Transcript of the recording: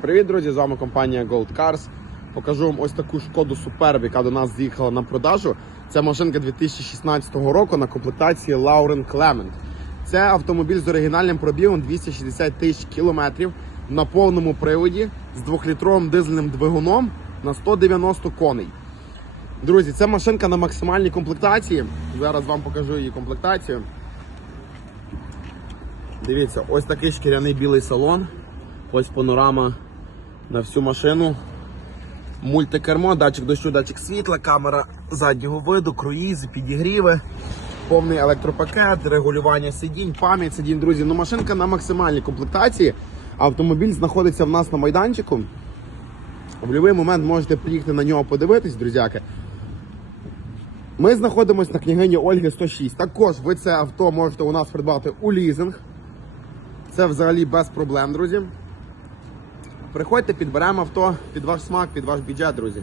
Привіт, друзі! З вами компанія Gold Cars. Покажу вам ось таку шкоду Superb, яка до нас з'їхала на продажу. Це машинка 2016 року на комплектації Lauren Clement. Це автомобіль з оригінальним пробігом 260 тисяч кілометрів на повному приводі з 2-літровим дизельним двигуном на 190 коней. Друзі, це машинка на максимальній комплектації. Зараз вам покажу її комплектацію. Дивіться, ось такий шкіряний білий салон. Ось панорама на всю машину. Мультикермо, датчик дощу, датчик світла, камера заднього виду, круїз, підігріви, повний електропакет, регулювання сидінь, пам'ять сидінь, друзі. Ну машинка на максимальній комплектації. Автомобіль знаходиться в нас на майданчику. В будь-який момент можете приїхати на нього подивитись, друзяки. Ми знаходимося на княгині Ольги 106. Також ви це авто можете у нас придбати у лізинг. Це взагалі без проблем, друзі. Приходьте, підберемо авто під ваш смак, під ваш бюджет, друзі.